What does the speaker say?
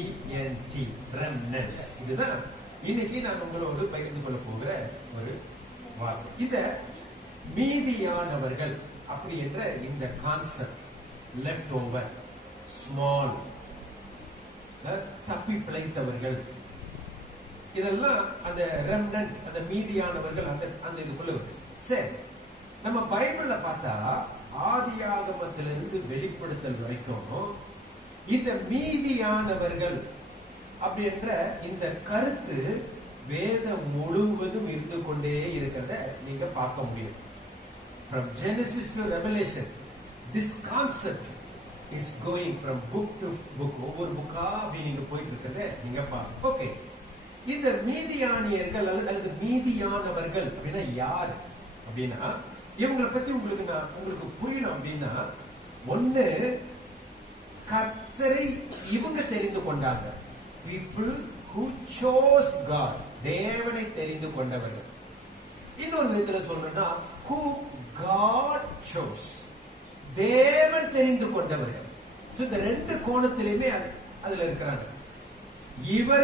REMNENT, remnant. இதுதான் இன்னைக்கு நான் உங்களோடு பகிர்ந்து கொள்ள போகிற ஒரு வார்த்தை. இத மீதியானவர்கள் அப்படி என்ற இந்த கான்செப்ட், லெஃப்ட் ஓவர், ஸ்மால், தப்பி பிழைத்தவர்கள், இதெல்லாம் அந்த ரெம்னன்ட், அந்த மீதியானவர்கள், அந்த இதுக்குள்ள இருக்கு. சரி, நம்ம பைபிள்ல பார்த்தா ஆதியாகமத்திலிருந்து வெளிப்படுத்தல் வரைக்கும் இந்த மீதியானவர்கள் அப்படின்ற இந்த கருத்து வேதம் முழுவதும் இருந்து கொண்டே இருக்கிறத நீங்க பார்க்க முடியும். From Genesis to Revelation, this concept is going from book to book. ஒவ்வொரு புக்கா அப்படி நீங்க போயிட்டு இருக்கிறத நீங்க பாருங்க. ஓகே, இந்த மீதியானியர்கள் அல்லது மீதியானவர்கள் அப்படின்னா யார் அப்படின்னா, இவங்களை பத்தி உங்களுக்கு புரியணும் அப்படின்னா, ஒண்ணு கர்த்தரை இவங்க தெரிந்து கொண்டாங்க. People who chose God, தேவனை தெரிந்து கொண்டவர்கள். இன்னொரு விதத்துல சொல்லணும்னா who God chose, தேவன் தெரிந்து கொண்டவர்கள். இந்த ரெண்டு கோணத்திலுமே அதுல இருக்கிறாங்க. இவர்